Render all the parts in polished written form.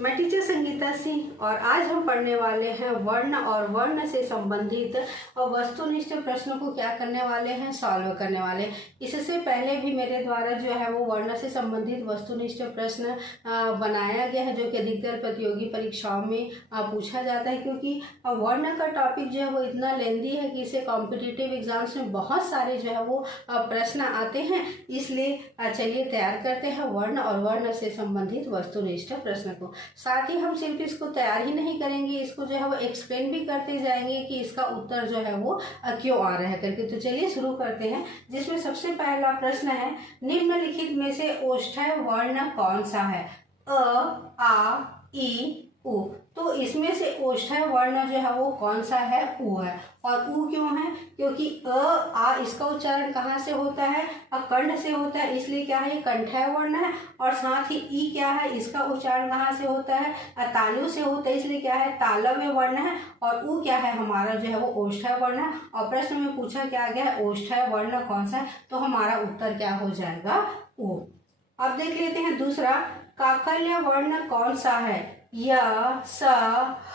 मैं टीचर संगीता सिंह और आज हम पढ़ने वाले हैं वर्ण और वर्ण से संबंधित और वस्तुनिष्ठ प्रश्नों को क्या करने वाले हैं, सॉल्व करने वाले। इससे पहले भी मेरे द्वारा जो है वो वर्ण से संबंधित वस्तुनिष्ठ प्रश्न बनाया गया है, जो कि अधिकतर प्रतियोगी परीक्षाओं में पूछा जाता है, क्योंकि वर्ण का टॉपिक जो है वो इतना लेंदी है कि इसे कॉम्पिटिटिव एग्जाम्स में बहुत सारे जो है वो प्रश्न आते हैं। इसलिए चलिए तैयार करते हैं वर्ण और वर्ण से संबंधित वस्तुनिष्ठ प्रश्न को। साथ ही हम सिर्फ इसको तैयार ही नहीं करेंगे, इसको जो है वो एक्सप्लेन भी करते जाएंगे कि इसका उत्तर जो है वो क्यों आ रहा है करके। तो चलिए शुरू करते हैं, जिसमें सबसे पहला प्रश्न है, निम्नलिखित में से ओष्ठ्य वर्ण कौन सा है? अ, आ, ई, उ। तो इसमें से ओष्ठ्य वर्ण जो है वो कौन सा है? उ है। और उ क्यों है? क्योंकि अ, आ इसका उच्चारण कहाँ से होता है? कंठ से होता है, इसलिए क्या है, ये कंठ्य वर्ण है। और साथ ही ई क्या है, इसका उच्चारण कहाँ से होता है? तालु से होता है, इसलिए क्या है, तालव्य वर्ण है। और उ क्या है, हमारा जो है वो ओष्ठ्य वर्ण है। और प्रश्न में पूछा क्या गया है, ओष्ठ्य वर्ण कौन सा है? तो हमारा उत्तर क्या हो जाएगा? उ। अब देख लेते हैं दूसरा, काकल्य वर्ण कौन सा है? य, स,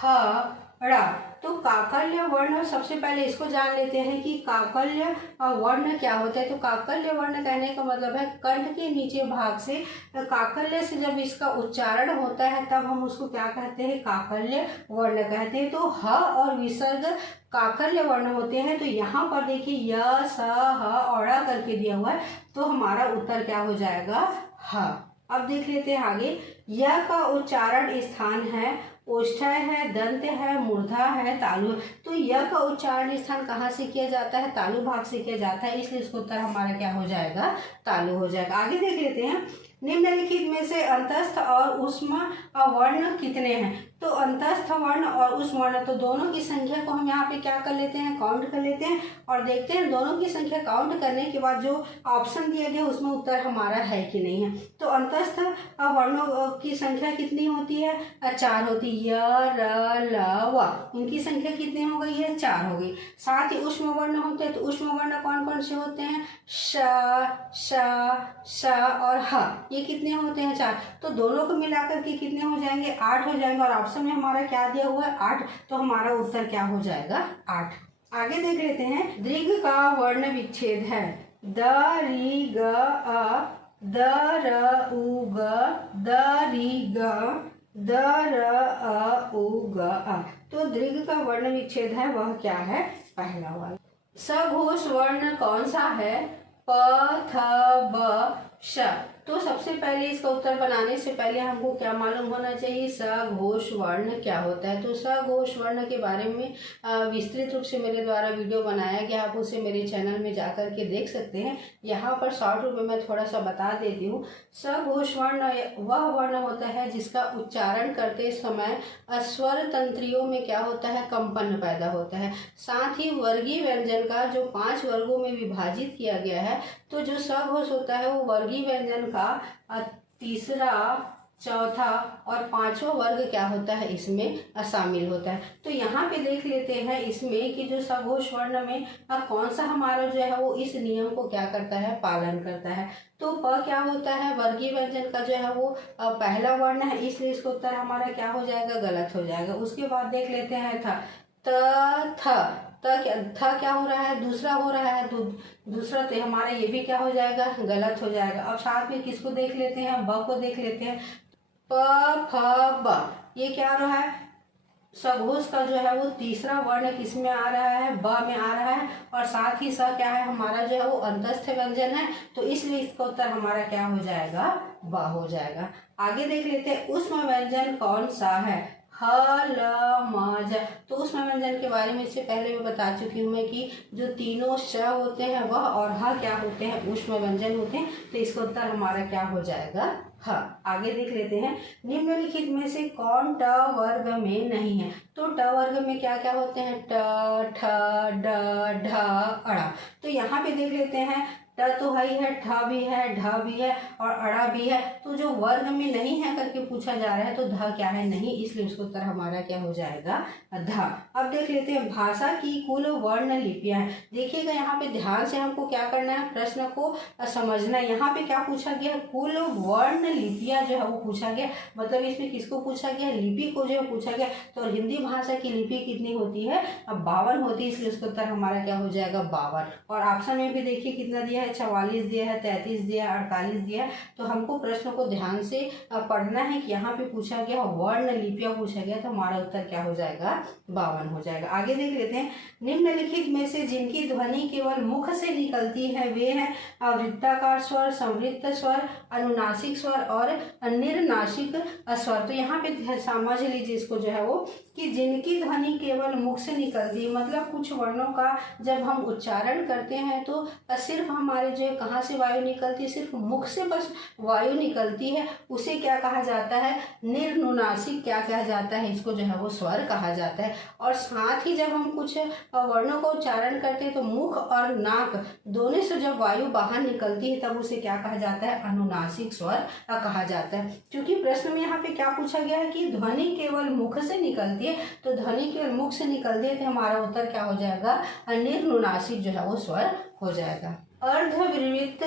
ह, ड़। तो काकल्य वर्ण, सबसे पहले इसको जान लेते हैं कि काकल्य वर्ण क्या होता है। तो काकल्य वर्ण कहने का मतलब है कंठ के नीचे भाग से, काकल्य से जब इसका उच्चारण होता है तब हम उसको क्या कहते हैं, काकल्य वर्ण कहते हैं। तो ह और विसर्ग काकल्य वर्ण होते हैं। तो यहाँ पर देखिए य, स, ह और ड़ करके दिया हुआ है, तो हमारा उत्तर क्या हो जाएगा? ह। अब देख लेते हैं आगे, यह का उच्चारण स्थान है, ओष्ठ्य है, दंत है, मूर्धा है, तालु। तो यह का उच्चारण स्थान कहाँ से किया जाता है? तालु भाग से किया जाता है, इसलिए इसका उत्तर हमारा क्या हो जाएगा? तालु हो जाएगा। आगे देख लेते हैं, निम्नलिखित में से अंतस्थ और ऊष्म वर्ण कितने हैं? तो अंतस्थ वर्ण और ऊष्म वर्ण, तो दोनों की संख्या को हम यहाँ पे क्या कर लेते हैं, काउंट कर लेते हैं और देखते हैं दोनों की संख्या काउंट करने के बाद जो ऑप्शन दिया गया उसमें उत्तर हमारा है कि नहीं है। तो अंतस्थ वर्णों की संख्या कितनी होती है? 4 होती है, य, र, ल, व। इनकी संख्या कितनी हो गई है? 4 हो गई। साथ ही ऊष्म वर्ण होते हैं, तो ऊष्म वर्ण कौन कौन से होते हैं? श, श, श और ह। ये कितने होते हैं? 4। तो दोनों को मिलाकर के कितने हो जाएंगे? 8 हो जाएंगे। और ऑप्शन में हमारा क्या दिया हुआ है? 8। तो हमारा उत्तर क्या हो जाएगा? 8। आगे देख लेते हैं, दीर्घ का वर्ण विच्छेद है, द, री, ग, अ, द, र, उ, ग, द, री, ग, द, र, अ, उ, ग, अ। तो दीर्घ का वर्ण विच्छेद है, वह क्या है? पहला वाला। सघोष वर्ण कौन सा है? प, थ, ब, श। तो सबसे पहले इसका उत्तर बनाने से पहले हमको क्या मालूम होना चाहिए, सघोष वर्ण क्या होता है। तो सघोष वर्ण के बारे में विस्तृत रूप से मेरे द्वारा वीडियो बनाया गया, आप उसे मेरे चैनल में जाकर के देख सकते हैं। यहाँ पर शॉर्ट रूप में मैं थोड़ा सा बता देती हूँ। सघोष वर्ण वह वर्ण होता है जिसका उच्चारण करते समय स्वर तंत्रियों में क्या होता है, कंपन पैदा होता है। साथ ही वर्गीय व्यंजन का जो 5 वर्गों में विभाजित किया गया है, तो जो सघोष होता है वो वर्गीय व्यंजन का तीसरा, चौथा और 5वां वर्ग क्या होता है, इसमें शामिल होता है। तो यहाँ पे देख लेते हैं इसमें कि जो सघोष वर्ण में कौन सा हमारा जो है वो इस नियम को क्या करता है, पालन करता है। तो प क्या होता है, वर्गीय व्यंजन का जो है वो पहला वर्ण है, इसलिए इसका उत्तर हमारा क्या हो जाएगा, गलत हो जाएगा। उसके बाद देख लेते हैं थ, था क्या हो रहा है, दूसरा हो रहा है, दूसरा तो हमारा ये भी क्या हो जाएगा, गलत हो जाएगा। अब साथ में किसको देख लेते हैं, ब को देख लेते हैं, प, फ, ब। ये क्या आ रहा है, सघोष का जो है वो तीसरा वर्ण किस में आ रहा है, ब में आ रहा है। और साथ ही स क्या है, हमारा जो है वो अंतस्थ व्यंजन है, तो इसलिए इसका उत्तर हमारा क्या हो जाएगा, ब हो जाएगा। आगे देख लेते हैं, ऊष्म व्यंजन कौन सा है? ह, ल, म, ज। तो ऊष्म व्यंजन के बारे में इससे पहले मैं बता चुकी हूँ मैं कि जो तीनों श होते हैं वह और ह क्या होते हैं, ऊष्म व्यंजन होते हैं। तो इसका उत्तर हमारा क्या हो जाएगा, ह। आगे देख लेते हैं, निम्नलिखित में से कौन ट वर्ग में नहीं है? तो ट वर्ग में क्या क्या होते हैं, ट, ठ, ड, ढ, अड़। तो यहाँ पे देख लेते हैं, ट तो है ही है, ठ भी है, ढ भी है और अड़ा भी है। तो जो वर्ग में नहीं है करके पूछा जा रहा है तो ध क्या है, नहीं, इसलिए उसका उत्तर हमारा क्या हो जाएगा, ध। अब देख लेते हैं भाषा की कुल वर्ण लिपियां हैं। देखिएगा यहाँ पे ध्यान से हमको क्या करना है, प्रश्न को समझना है। यहाँ पे क्या पूछा गया, कुल वर्ण लिपियां जो है वो पूछा गया, मतलब इसमें किसको पूछा गया, लिपि को जो है पूछा गया। तो हिंदी भाषा की लिपि कितनी होती है, 52 होती है, इसलिए उसका उत्तर हमारा क्या हो जाएगा, 52। और ऑप्शन में भी देखिए कितना दिया है, 44 दिया है, 33 दिया है, 48 दिया है। तो हमको प्रश्न को ध्यान से पढ़ना है कि यहाँ पे पूछा गया वर्ण लिपियां पूछा गया, तो हमारा उत्तर क्या हो जाएगा, 52 हो जाएगा। आगे देख लेते हैं, निम्नलिखित में से जिनकी ध्वनि केवल मुख से निकलती है वे हैं अवृत्ताकार स्वर, संवृत्त स्वर, अनुनासिक स्वर और निर्नासिक स्वर। तो यहाँ पे समझ लीजिए इसको जो है वो, कि जिनकी ध्वनि केवल मुख से निकलती है, मतलब कुछ वर्णों का जब हम उच्चारण करते हैं तो सिर्फ हमारे जो है कहाँ से वायु निकलती है, सिर्फ मुख से बस वायु निकलती है, उसे क्या कहा जाता है, निर्नुनासिक क्या कहा जाता है, इसको जो है वो स्वर कहा जाता है। और साथ ही जब हम कुछ वर्णों का उच्चारण करते हैं तो मुख और नाक दोनों से जब वायु बाहर निकलती है तब उसे क्या कहा जाता है, अनुनासिक स्वर कहा जाता है। क्योंकि प्रश्न में यहाँ पे क्या पूछा गया है कि ध्वनि केवल मुख से निकलती है, तो ध्वनि केवल मुख से निकलती है तो हमारा उत्तर क्या हो जाएगा, निर्नुनासिक जो है वो स्वर हो जाएगा। अर्धविवृत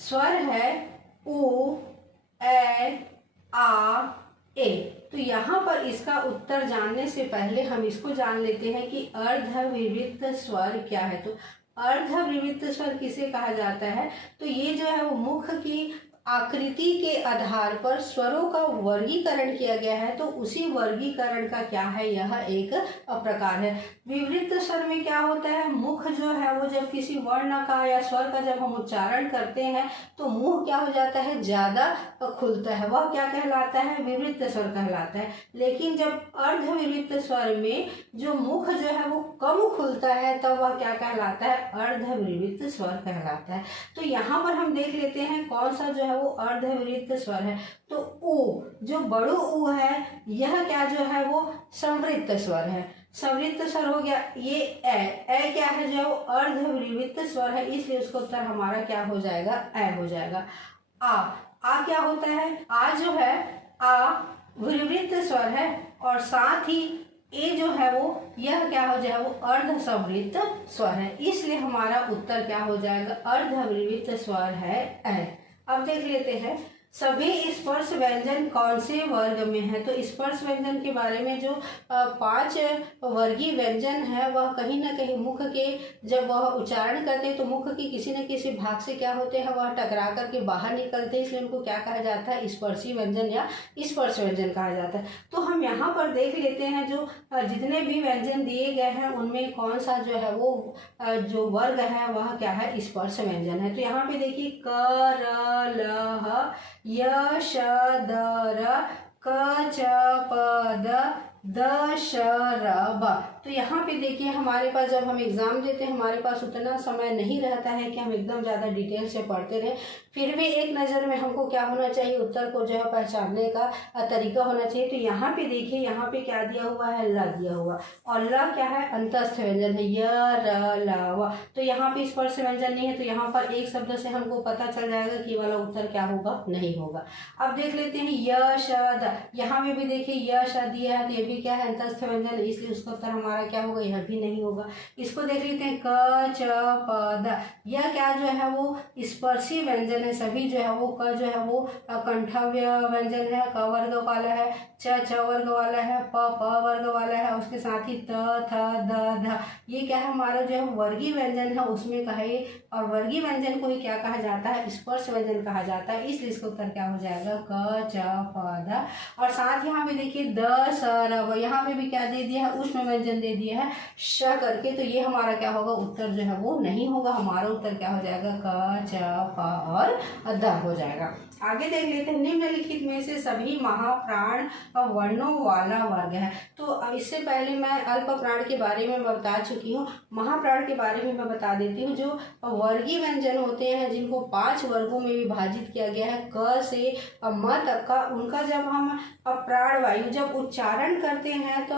स्वर है उ, ए, आ, ए। तो यहाँ पर इसका उत्तर जानने से पहले हम इसको जान लेते हैं कि अर्धविवृत स्वर क्या है। तो अर्धविवृत स्वर किसे कहा जाता है, तो ये जो है वो मुख की आकृति के आधार पर स्वरों का वर्गीकरण किया गया है। तो उसी वर्गीकरण का क्या है, यह एक प्रकार है। विवृत स्वर में क्या होता है, मुख जो है वो जब किसी वर्ण का या स्वर का जब हम उच्चारण करते हैं तो मुंह क्या हो जाता है, ज्यादा खुलता है, वह क्या कहलाता है, विवृत स्वर कहलाता है। लेकिन जब अर्धविवृत स्वर में जो मुख जो है वो कम खुलता है तब वह क्या कहलाता है, अर्धविवृत स्वर कहलाता है। तो यहाँ पर हम देख लेते हैं कौन सा जो है वो अर्धविवृत स्वर है। तो उ, जो बड़ो उ है, यह क्या जो है वो संवृत्त स्वर है, संवृत्त स्वर हो गया। ये ए क्या है, जो अर्धविवृत स्वर है, इसलिए उसका उत्तर हमारा क्या हो जाएगा, ए हो जाएगा। आ क्या होता है, आ जो है आ विवृत स्वर है और साथ ही ए जो है वो, यह क्या हो जाएगा, वो अर्ध संवृत्त स्वर है, इसलिए हमारा उत्तर क्या हो जाएगा, अर्धविवृत स्वर है ए। अब देख लेते हैं सभी स्पर्श व्यंजन कौन से वर्ग में है। तो स्पर्श व्यंजन के बारे में जो 5 वर्गीय व्यंजन है वह कहीं ना कहीं मुख के जब वह उच्चारण करते हैं तो मुख के किसी न किसी भाग से क्या होते हैं, वह टकरा करके बाहर निकलते हैं, इसलिए उनको क्या कहा जाता है, स्पर्शी व्यंजन या स्पर्श व्यंजन कहा जाता है। तो हम यहाँ पर देख लेते हैं जो जितने भी व्यंजन दिए गए हैं उनमें कौन सा जो है वो जो वर्ग है वह क्या है, स्पर्श व्यंजन है। तो यहाँ पे देखिए क, र, ल, य, श, द, र, क, च, प, द, श, र, ब। तो यहाँ पे देखिए हमारे पास जब हम एग्जाम देते हैं हमारे पास उतना समय नहीं रहता है कि हम एकदम ज़्यादा डिटेल से पढ़ते रहें, फिर भी एक नज़र में हमको क्या होना चाहिए, उत्तर को जो है पहचानने का तरीका होना चाहिए। तो यहाँ पे देखिए, यहाँ पे क्या दिया हुआ है, ल दिया हुआ, और ल क्या है, अंतस्थ व्यंजन है, य, र, ल, व। तो यहाँ पे स्पर्श व्यंजन नहीं है, तो यहाँ पर एक शब्द से हमको पता चल जाएगा कि वाला उत्तर क्या होगा, नहीं होगा। अब देख लेते हैं य, श, द। यहाँ पे भी देखिए य, श दिया है, तो ये भी क्या है, अंतस्थ व्यंजन है, इसलिए उसका उत्तर हमारा क्या होगा, यह भी नहीं होगा। इसको देख लेते हैं क, च, प, द। यह क्या जो है वो स्पर्शी व्यंजन है, सभी जो है वो क जो है वो कंठव्य व्यंजन है, क वर्ग वाला है, च वर्ग वाला है, प वर्ग वाला है, उसके साथ ही त, थ, द, ध। ये क्या है, हमारा जो है वर्गीय व्यंजन है, उसमें कहे, और वर्गीय व्यंजन को ही क्या कहा जाता है, स्पर्श व्यंजन कहा जाता है, इसलिए इसका उत्तर क्या हो जाएगा, क, च, प, द। और साथ यहाँ पे देखिए द, स, र, व। यहाँ पे भी क्या दे दिया है, उष्ण व्यंजन दे दिया है श करके, तो ये हमारा क्या होगा, उत्तर जो है वो नहीं होगा। हमारा उत्तर क्या हो जाएगा, क, च, प और द हो जाएगा। आगे देख लेते हैं, निम्नलिखित में से सभी महाप्राण वर्णों वाला वर्ग है। तो इससे पहले मैं अल्प प्राण के बारे में बता चुकी हूँ, महाप्राण के बारे में मैं बता देती हूँ। जो वर्गीय व्यंजन होते हैं जिनको 5 वर्गों में विभाजित किया गया है, क से म तक का, उनका जब हम प्राण वायु जब उच्चारण करते हैं तो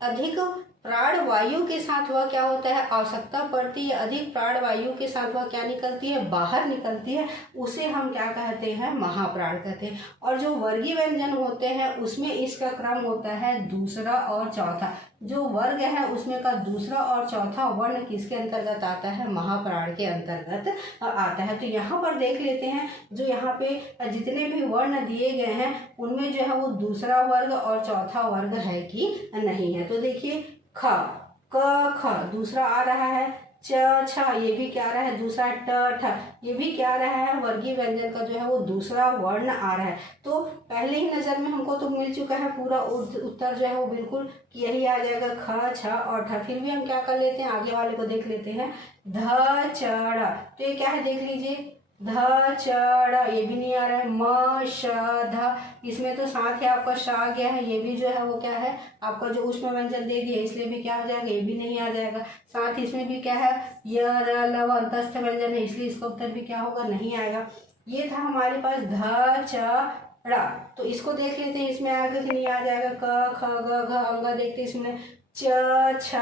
अधिक प्राणवायु के साथ वह क्या होता है, आवश्यकता पड़ती है अधिक प्राणवायु के साथ वह क्या निकलती है, बाहर निकलती है, उसे हम क्या कहते हैं, महाप्राण कहते हैं। और जो वर्गीय व्यंजन होते हैं उसमें इसका क्रम होता है दूसरा और चौथा। जो वर्ग है उसमें का दूसरा और चौथा वर्ण किसके अंतर्गत आता है, महाप्राण के अंतर्गत आता है। तो यहाँ पर देख लेते हैं, जो यहाँ पे जितने भी वर्ण दिए गए हैं उनमें जो है वो दूसरा वर्ग और चौथा वर्ग है कि नहीं है। तो देखिए ख, क, ख दूसरा आ रहा है, च, छ ये भी क्या आ रहा है दूसरा, ट, ठ ये भी क्या आ रहा है, वर्गीय व्यंजन का जो है वो दूसरा वर्ण आ रहा है। तो पहले ही नज़र में हमको तो मिल चुका है पूरा उत्तर जो है वो बिल्कुल यही आ जाएगा, ख, छ और ठ। फिर भी हम क्या कर लेते हैं, आगे वाले को देख लेते हैं, ध, च, ड़। तो ये क्या है देख लीजिए, ध, च, ड़ ये भी नहीं आ रहा है, म, श, ध इसमें तो साथ है आपका श आ गया है, ये भी जो है वो क्या है आपका जो ऊष्म व्यंजन दे दिया इसलिए भी क्या हो जाएगा, ये भी नहीं आ जाएगा। साथ ही इसमें भी क्या है, य, र, ल अंतस्थ व्यंजन है इसलिए इसका उत्तर भी क्या होगा, नहीं आएगा। ये था हमारे पास ध, च, ड़। तो इसको देख लेते हैं, इसमें आएगा कि नहीं आ जाएगा, क, ख, ग, घ अंगा देखते इसमें च, छ,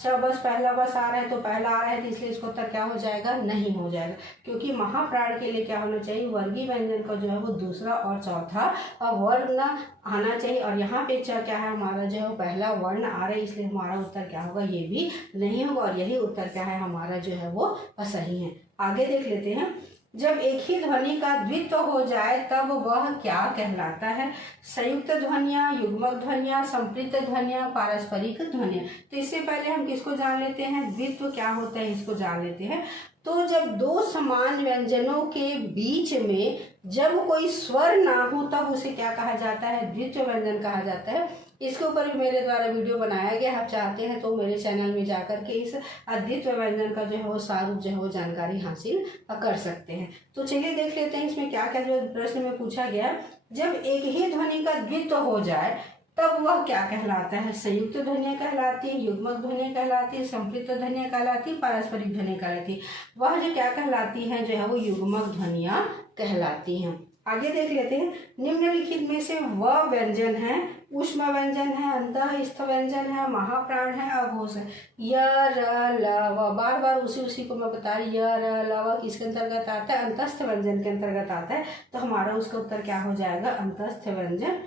छ बस पहला बस आ रहा है तो पहला आ रहा है तो इसलिए इसको उत्तर क्या हो जाएगा, नहीं हो जाएगा। क्योंकि महाप्राण के लिए क्या होना चाहिए, वर्गीय व्यंजन का जो है वो दूसरा और चौथा वर्ण आना चाहिए। और यहाँ पे च क्या है हमारा जो है वो पहला वर्ण आ रहा है इसलिए हमारा उत्तर क्या होगा, ये भी नहीं होगा। और यही उत्तर क्या है हमारा जो है वो सही है। आगे देख लेते हैं, जब एक ही ध्वनि का द्वित्व हो जाए तब वह क्या कहलाता है, संयुक्त ध्वनियाँ, युग्मक ध्वनियाँ, संपृक्त ध्वनियाँ, पारस्परिक ध्वनियाँ। तो इससे पहले हम किसको जान लेते हैं, द्वित्व क्या होता है इसको जान लेते हैं। तो जब दो समान व्यंजनों के बीच में जब कोई स्वर ना हो तब उसे क्या कहा जाता है, द्वित्व व्यंजन कहा जाता है। इसके ऊपर भी मेरे द्वारा वीडियो बनाया गया, आप चाहते हैं तो मेरे चैनल में जाकर के इस द्वित्व व्यंजन का जो है वो सारूप जो है वो जानकारी हासिल कर सकते हैं। तो चलिए देख लेते हैं इसमें क्या क्या जो प्रश्न में पूछा गया। जब एक ही ध्वनि का द्वित्व हो जाए तब वह क्या कहलाता है, संयुक्त ध्वनियाँ कहलाती है, युग्मक ध्वनियाँ कहलाती है, संपृक्त ध्वनियाँ कहलाती है, पारस्परिक ध्वनियाँ कहलाती है। वह जो क्या कहलाती हैं जो है वो युग्मक ध्वनियाँ कहलाती हैं। आगे देख लेते हैं, निम्नलिखित में से वह व्यंजन है, ऊष्म व्यंजन है, अंतःस्थ व्यंजन है, महाप्राण है, अघोष है। य, र, ल, व बार बार उसी को मैं बता रही, य, र, ल, व किसके अंतर्गत आता है, अंतःस्थ व्यंजन के अंतर्गत आता है। तो हमारा उसका उत्तर क्या हो जाएगा, अंतःस्थ व्यंजन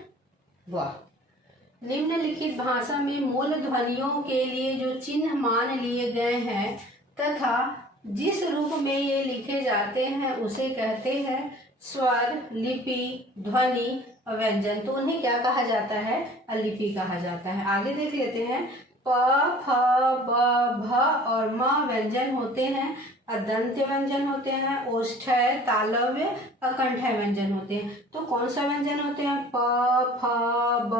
व। निम्नलिखित भाषा में मूल ध्वनियों के लिए जो चिन्ह मान लिए गए हैं तथा जिस रूप में ये लिखे जाते हैं उसे कहते हैं स्वर, लिपि, ध्वनि, व्यंजन। तो उन्हें क्या कहा जाता है, लिपि कहा जाता है। आगे देख लेते हैं, प, फ, ब, भ और म व्यंजन होते हैं, दंत्य व्यंजन होते हैं, ओष्ठ्य, तालव्य, कंठ्य व्यंजन होते हैं। तो कौन सा व्यंजन होते हैं, प, फ, ब,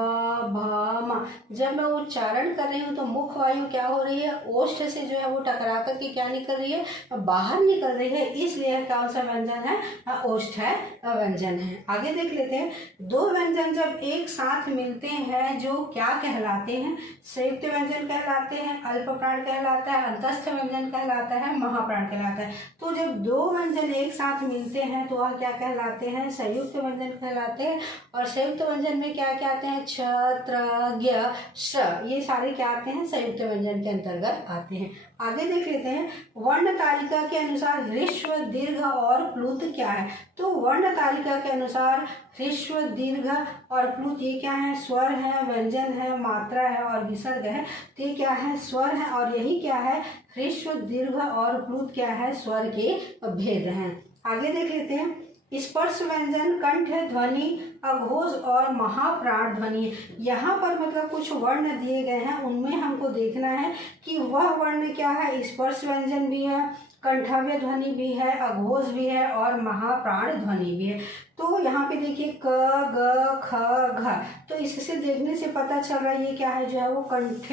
भ, म। जब मैं उच्चारण कर रही हूँ तो मुख वायु क्या हो रही है, ओष्ठ से जो है वो टकरा करके क्या निकल रही है, बाहर निकल रही है, इसलिए कौन सा व्यंजन है, ओष्ठ्य व्यंजन है। आगे देख लेते हैं, दो व्यंजन जब एक साथ मिलते हैं जो क्या कहलाते हैं, संयुक्त व्यंजन कहलाते हैं, अल्प प्राण कहलाता है, अंतस्थ व्यंजन कहलाता है, महाप्राण कहलाता है। तो जब दो व्यंजन एक साथ मिलते हैं तो वह क्या कहलाते हैं, संयुक्त व्यंजन कहलाते हैं। और संयुक्त व्यंजन में क्या क्या आते हैं, छ, त्र, ज्ञ, श ये सारे क्या आते हैं, संयुक्त व्यंजन के अंतर्गत आते हैं। आगे देख लेते हैं, वर्ण तालिका के अनुसार ह्रस्व, दीर्घ और प्लुत क्या है। तो वर्ण तालिका के अनुसार ह्रस्व, दीर्घ और प्लुत ये क्या है, स्वर है, व्यंजन है, मात्रा है और विसर्ग है। तो ये क्या है, स्वर है। और यही क्या है, ह्रस्व, दीर्घ और प्लुत क्या है, स्वर के भेद हैं। आगे देख लेते हैं, स्पर्श व्यंजन, कंठ ध्वनि, अघोष और महाप्राण ध्वनि। यहाँ पर मतलब कुछ वर्ण दिए गए हैं, उनमें हमको देखना है कि वह वर्ण क्या है, स्पर्श व्यंजन भी है, कंठव्य ध्वनि भी है, अघोष भी है और महाप्राण ध्वनि भी है। तो यहाँ पे देखिए क, ग, ख, घ। तो इससे देखने से पता चल रहा है ये क्या है, जो है वो कंठ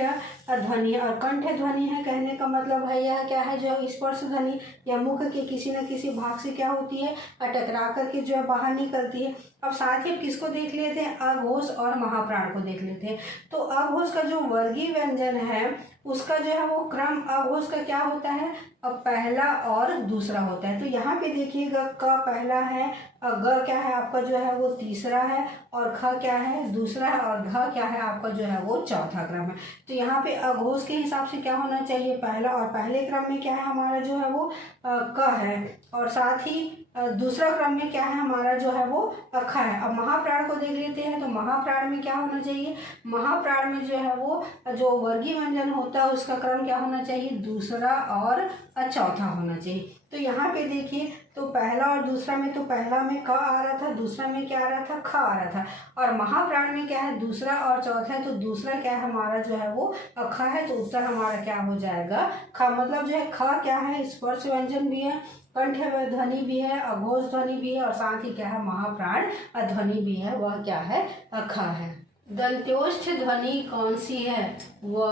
ध्वनि है। और कंठ ध्वनि है कहने का मतलब है यह क्या है, जो है स्पर्श ध्वनि या मुख के किसी न किसी भाग से क्या होती है, टकरा करके जो है बाहर निकलती है। अब साथ ही किसको देख लेते हैं, अघोष और महाप्राण को देख लेते हैं। तो अघोष का जो वर्गीय व्यंजन है उसका जो है वो क्रम अघोष का क्या होता है, अब पहला और दूसरा होता है। तो यहाँ पे देखिएगा क पहला है, ग क्या है आपका जो है वो तीसरा है, और ख क्या है दूसरा है, और घ क्या है आपका जो है वो चौथा क्रम है। तो यहाँ पे अघोष के हिसाब से क्या होना चाहिए, पहला, और पहले क्रम में क्या है हमारा जो है वो क है, और साथ ही दूसरा क्रम में क्या है हमारा जो है वो ख है। अब महाप्राण को देख लेते हैं। तो महाप्राण में क्या होना चाहिए, महाप्राण में जो है वो जो वर्गीय व्यंजन होता है उसका क्रम क्या होना चाहिए, दूसरा और चौथा होना चाहिए। तो यहाँ पे देखिए, तो पहला और दूसरा में, तो पहला में क आ रहा था, दूसरा में क्या आ रहा था, ख आ रहा था, और महाप्राण में क्या है दूसरा और चौथा है, तो दूसरा क्या है हमारा जो है वो ख है। तो उत्तर हमारा क्या हो जाएगा, ख। मतलब जो है ख क्या है, स्पर्श व्यंजन भी है, कंठ ध्वनि भी है, अघोष ध्वनि भी है, और साथ ही क्या है महाप्राण ध्वनि भी है, वह क्या है, ख है। दंत्योष्ठ ध्वनि कौन सी है, व,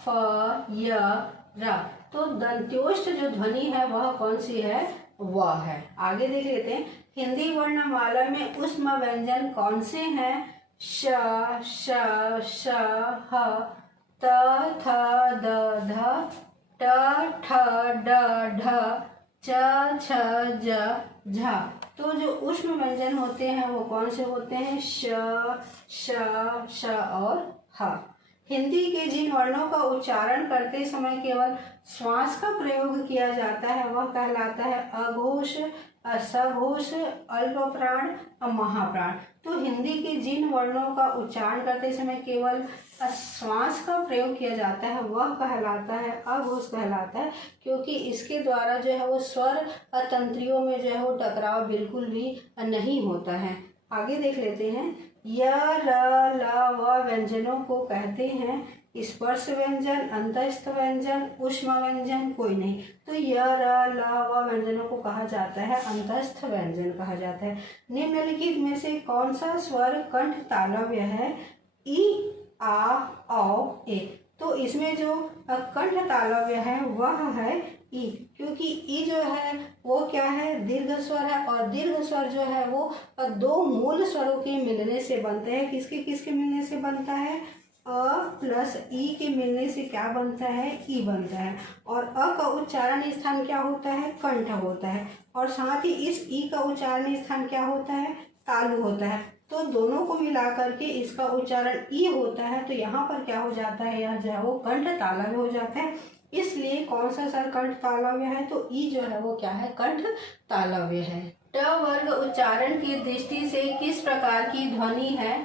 फ, य, र। तो दंत्योष्ठ जो ध्वनि है वह कौन सी है, व है। आगे देख लेते हैं, हिंदी वर्णमाला में ऊष्म व्यंजन कौन से हैं, श, श, श, ह, त, थ, द, ध, ट, ठ, ड, ढ, च, छ, ज, झ। तो जो ऊष्म व्यंजन होते हैं वो कौन से होते हैं, श, श, श और ह। हिंदी के जिन वर्णों का उच्चारण करते समय केवल श्वास का प्रयोग किया जाता है वह कहलाता है अघोष, सघोष, अल्पप्राण और महाप्राण। तो हिंदी के जिन वर्णों का उच्चारण करते समय केवल श्वास का प्रयोग किया जाता है वह कहलाता है अघोष कहलाता है, क्योंकि इसके द्वारा जो है वो स्वर तंत्रियों में जो है वो टकराव बिल्कुल भी नहीं होता है। आगे देख लेते हैं, य, र, ल, व व्यंजनों को कहते हैं स्पर्श व्यंजन, अंतस्थ व्यंजन, ऊष्म व्यंजन, कोई नहीं। तो य, र, ल, व व्यंजनों को कहा जाता है अंतस्थ व्यंजन कहा जाता है। निम्नलिखित में से कौन सा स्वर कंठ तालव्य है, ई, आ, औ, ए। तो इसमें जो कंठ तालव्य है वह है ई, क्योंकि ई जो है वो क्या है, दीर्घ स्वर है, और दीर्घ स्वर जो है वो दो मूल स्वरों के मिलने से बनते हैं। किसके किसके मिलने से बनता है, अ प्लस ई के मिलने से क्या बनता है, ई बनता है। और अ का उच्चारण स्थान क्या होता है, कंठ होता है, और साथ ही इस ई का उच्चारण स्थान क्या होता है, तालु होता है। तो दोनों को मिला करके इसका उच्चारण ई होता है। तो यहाँ पर क्या हो जाता है, यह जो है वो कंठ तालव्य हो जाता है। इसलिए कौन सा स्वर कंठ तालव्य है, तो ई जो है वो क्या है, कंठ तालव्य है। ट वर्ग उच्चारण की दृष्टि से किस प्रकार की ध्वनि है,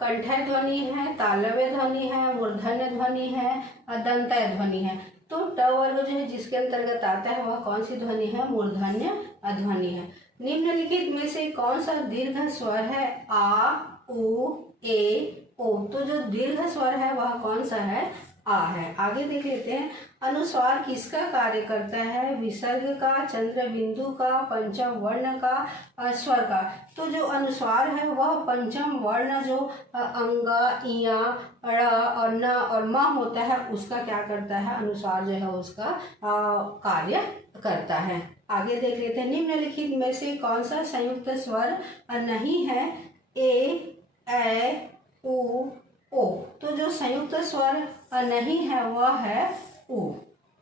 कंठय ध्वनि है, तालव्य ध्वनि है, मूर्धन्य ध्वनि है, दंतय ध्वनि है। तो ट वर्ग जो है जिसके अंतर्गत आता है वह कौन सी ध्वनि है, मूर्धन्य ध्वनि है। निम्नलिखित में से कौन सा दीर्घ स्वर है, आ, उ, ए, ओ। तो जो दीर्घ स्वर है वह कौन सा है, आ है। आगे देख लेते हैं, अनुस्वार किसका कार्य करता है, विसर्ग का, चंद्र बिंदु का, पंचम वर्ण का, स्वर का। तो जो अनुस्वार है वह पंचम वर्ण जो अंग, इया, ड़ और न और म होता है उसका क्या करता है, अनुस्वार जो है उसका कार्य करता है। आगे देख लेते हैं, निम्नलिखित में से कौन सा संयुक्त स्वर नहीं है, ए, उ, ओ। तो जो संयुक्त स्वर नहीं है वह है उ।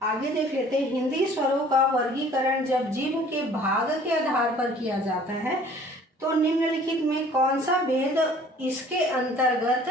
आगे देख लेते हैं, हिंदी स्वरों का वर्गीकरण जब जीभ के भाग के आधार पर किया जाता है तो निम्नलिखित में कौन सा भेद इसके अंतर्गत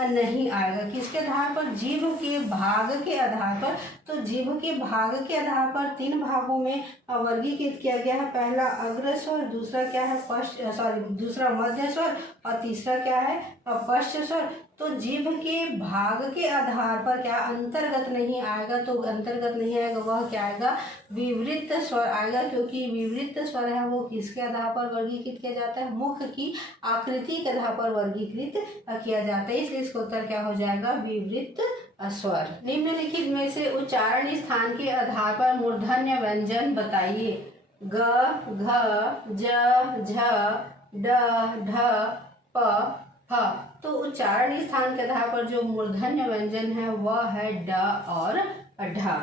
नहीं आएगा, किसके आधार पर, जीभ के भाग के आधार पर। तो जीभ के भाग के आधार पर तीन भागों में वर्गीकृत किया गया है। पहला अग्र स्वर, दूसरा क्या है दूसरा मध्य स्वर, और तीसरा क्या है पश्च स्वर। तो जीभ के भाग के आधार पर क्या अंतर्गत नहीं आएगा, तो अंतर्गत नहीं आएगा वह क्या आएगा, विवृत स्वर आएगा, क्योंकि विवृत स्वर है वो किसके आधार पर वर्गीकृत किया जाता है, मुख की आकृति के आधार पर वर्गीकृत किया जाता है। इसलिए इसका उत्तर क्या हो जाएगा, विवृत स्वर। निम्नलिखित में से उच्चारण स्थान के आधार पर मूर्धन्य व्यंजन बताइए, ग, घ, ज, झ, ड, ढ, प, ह। तो उच्चारण स्थान के आधार पर जो मूर्धन्य व्यंजन है वह है ड और ढ।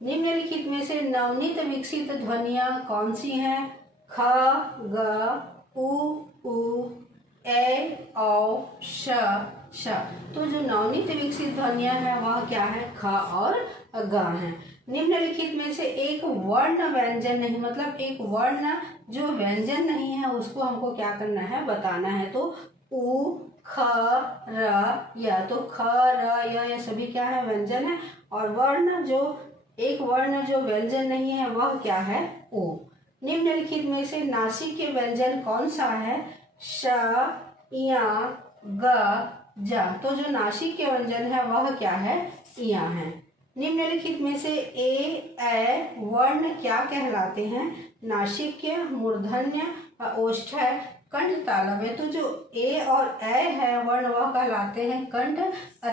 निम्नलिखित में से नवनीत विकसित ध्वनियां कौन सी हैं, ख, ग, उ, ए औ श श। तो जो नवनीत विकसित ध्वनियां हैं वह क्या है, ख और ग हैं। निम्नलिखित में से एक वर्ण व्यंजन नहीं, मतलब एक वर्ण जो व्यंजन नहीं है उसको हमको क्या करना है, बताना है। तो उ, ख, र, य। तो ख, र, य ये सभी क्या है, व्यंजन है। और वर्ण जो एक वर्ण जो व्यंजन नहीं है वह क्या है, ओ। निम्नलिखित में से नासिक के व्यंजन कौन सा है, श, या, ग, ज। तो जो नासिक के व्यंजन है वह क्या है, या है। निम्नलिखित में से ए वर्ण क्या कहलाते हैं, नासिक्य, मूर्धन्य, ओष्ठ्य, कंठ, तालव्य। तो जो ए और ए है वर्ण वह कहलाते हैं कंठ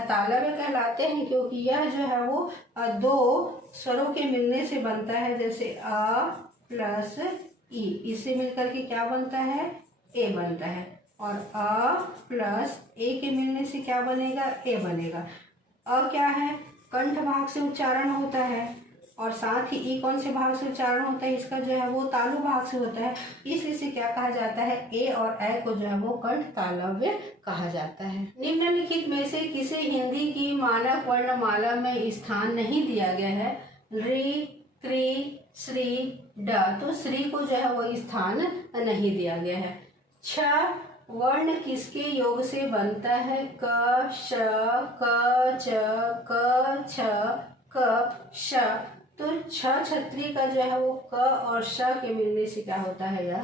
तालव्य कहलाते हैं, क्योंकि यह जो है वो दो स्वरों के मिलने से बनता है। जैसे अ प्लस ई, इससे मिलकर के क्या बनता है, ए बनता है। और अ प्लस ए के मिलने से क्या बनेगा, ए बनेगा। अ क्या है, कंठ भाग से उच्चारण होता है, और साथ ही ई कौन से भाग से उच्चारण होता है, इसका जो है वो तालु भाग से होता है। इसलिए इसे क्या कहा जाता है, ए और ए को जो है वो कंठ तालव्य कहा जाता है। निम्नलिखित में से किसे हिंदी की मानक वर्णमाला में स्थान नहीं दिया गया है, ऋ, कृ, श्री, ड। तो श्री को जो है वो स्थान नहीं दिया गया है। छ वर्ण किसके योग से बनता है, क, श, क, च, क, छ, क, श। तो छ छत्री का जो है वो क और श के मिलने से क्या होता है, यह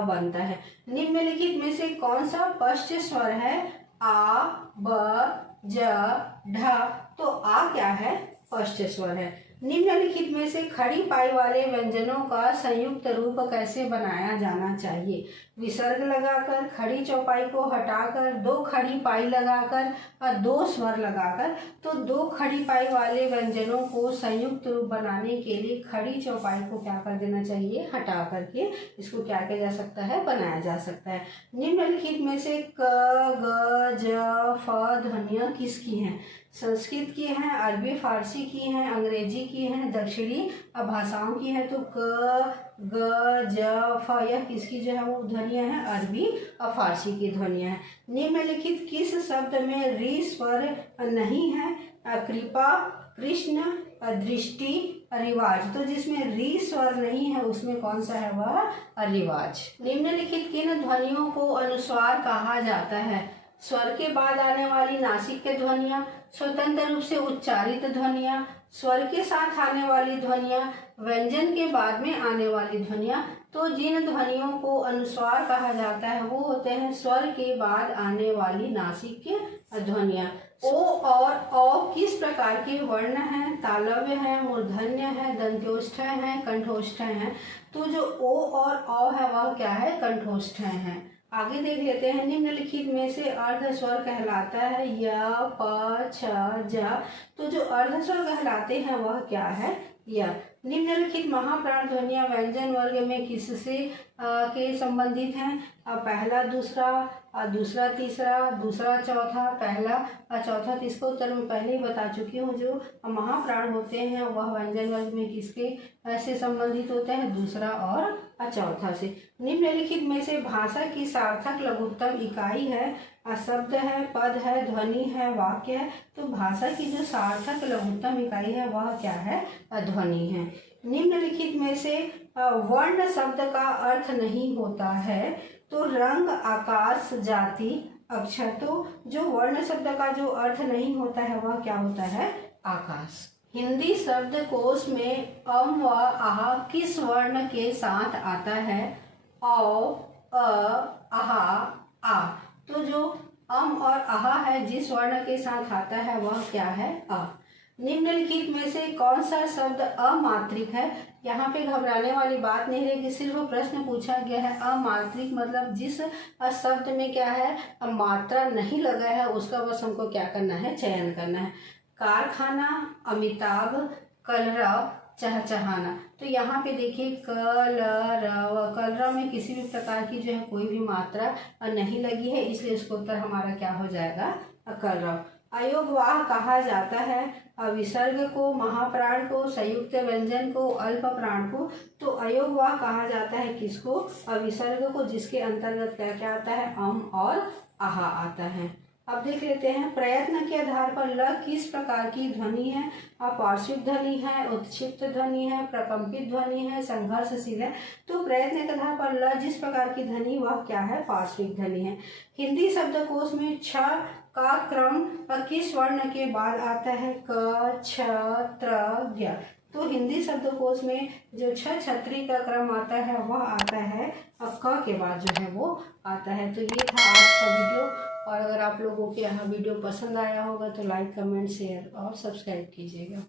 बनता है। निम्नलिखित में से कौन सा पश्च स्वर है, आ, ब, ज, ढ। तो आ क्या है, पश्च स्वर है। निम्नलिखित में से खड़ी पाई वाले व्यंजनों का संयुक्त रूप कैसे बनाया जाना चाहिए, विसर्ग लगाकर, खड़ी चौपाई को हटाकर, दो खड़ी पाई लगाकर और दो स्वर लगाकर। तो दो खड़ी पाई वाले व्यंजनों को संयुक्त रूप बनाने के लिए खड़ी चौपाई को क्या कर देना चाहिए, हटा करके इसको क्या किया जा सकता है, बनाया जा सकता है। निम्नलिखित में से क, ग, ज, फ ध्वनियाँ किसकी हैं, संस्कृत की हैं, अरबी फारसी की हैं, अंग्रेजी की हैं, दक्षिणी भाषाओं की है। तो क, ग, ज, फ यह किसकी जो है वो ध्वनियाँ हैं, अरबी और फारसी की ध्वनियाँ हैं। निम्नलिखित किस शब्द में रि स्वर नहीं है, कृपा, कृष्ण, दृष्टि, रिवाज। तो जिसमें रि स्वर नहीं है उसमें कौन सा है, वह रिवाज। निम्नलिखित किन ध्वनियों को अनुस्वार कहा जाता है, स्वर के बाद आने वाली नासिक के ध्वनियाँ, स्वतंत्र रूप से उच्चारित ध्वनियाँ, स्वर के साथ आने वाली ध्वनियाँ, व्यंजन के बाद में आने वाली ध्वनियाँ। तो जिन ध्वनियों को अनुस्वार कहा जाता है वो होते हैं स्वर के बाद आने वाली नासिक के ध्वनियाँ। ओ और औ किस प्रकार के वर्ण हैं, तालव्य है, मूर्धन्य है, दंत्योष्ठ्य है, कंठोष्ठ्य है। तो जो ओ और औ है वह क्या है, कंठोष्ठ्य है। आगे देख लेते हैं। निम्नलिखित में से अर्ध स्वर कहलाता है य, प, छ, ज। तो जो अर्ध स्वर कहलाते हैं वह क्या है, य। निम्नलिखित महाप्राण ध्वनियाँ व्यंजन वर्ग में किससे के संबंधित हैं, पहला दूसरा, दूसरा तीसरा, दूसरा चौथा, पहला चौथा तीसरा। उत्तर में पहले ही बता चुकी हूँ। जो महाप्राण होते हैं वह व्यंजन वर्ग में किसके से संबंधित होते हैं, दूसरा और चौथा से। निम्नलिखित में से भाषा की सार्थक लघुत्तम इकाई है, शब्द है, पद है, ध्वनि है, वाक्य है। तो भाषा की जो सार्थक लघुत्तम इकाई है वह क्या है, ध्वनि है। निम्नलिखित में से वर्ण शब्द का अर्थ नहीं होता है, तो रंग, आकाश, जाति, अक्षर। तो जो वर्ण शब्द का जो अर्थ नहीं होता है वह क्या होता है, आकाश। हिंदी शब्दकोश में अम व आह किस वर्ण के साथ आता है, औ, अ, आहा, आ। तो जो अम और आहा है जिस वर्ण के साथ आता है वह क्या है, अ। निम्नलिखित में से कौन सा शब्द अमात्रिक है, यहाँ पे घबराने वाली बात नहीं रहेगी, सिर्फ प्रश्न पूछा गया है। अमात्रिक मतलब जिस शब्द में क्या है, मात्रा नहीं लगा है उसका बस हमको क्या करना है, चयन करना है। कारखाना, अमिताभ, कलरव, चहचहाना। तो यहाँ पे देखिए कलरव, कलरव में किसी भी प्रकार की जो है कोई भी मात्रा नहीं लगी है, इसलिए इसका उत्तर हमारा क्या हो जाएगा, कलरव। अयोगवाह कहा जाता है अविसर्ग को, महाप्राण को, संयुक्त व्यंजन को, अल्प प्राण को। तो अयोगवाह कहा जाता है किसको? अविसर्ग को, जिसके अंतर्गत क्या क्या आता है? अम और आहा आता है। अब देख लेते हैं प्रयत्न के आधार पर ल किस प्रकार की ध्वनि है? अपार्श्विक ध्वनि है, उत्क्षिप्त ध्वनि है, प्रकंपित ध्वनि है, संघर्षशील है। तो प्रयत्न के आधार पर ल जिस प्रकार की ध्वनि वह क्या है? पार्श्विक ध्वनि है। हिंदी शब्दकोश में छ का क्रम किस वर्ण के बाद आता है? क, छ, त्र, ज्ञ। तो हिंदी शब्दकोश में जो छत्री का क्रम आता है वह आता है क के बाद जो है वो आता है। तो ये था आज का वीडियो, और अगर आप लोगों के यहाँ वीडियो पसंद आया होगा तो लाइक, कमेंट, शेयर और सब्सक्राइब कीजिएगा।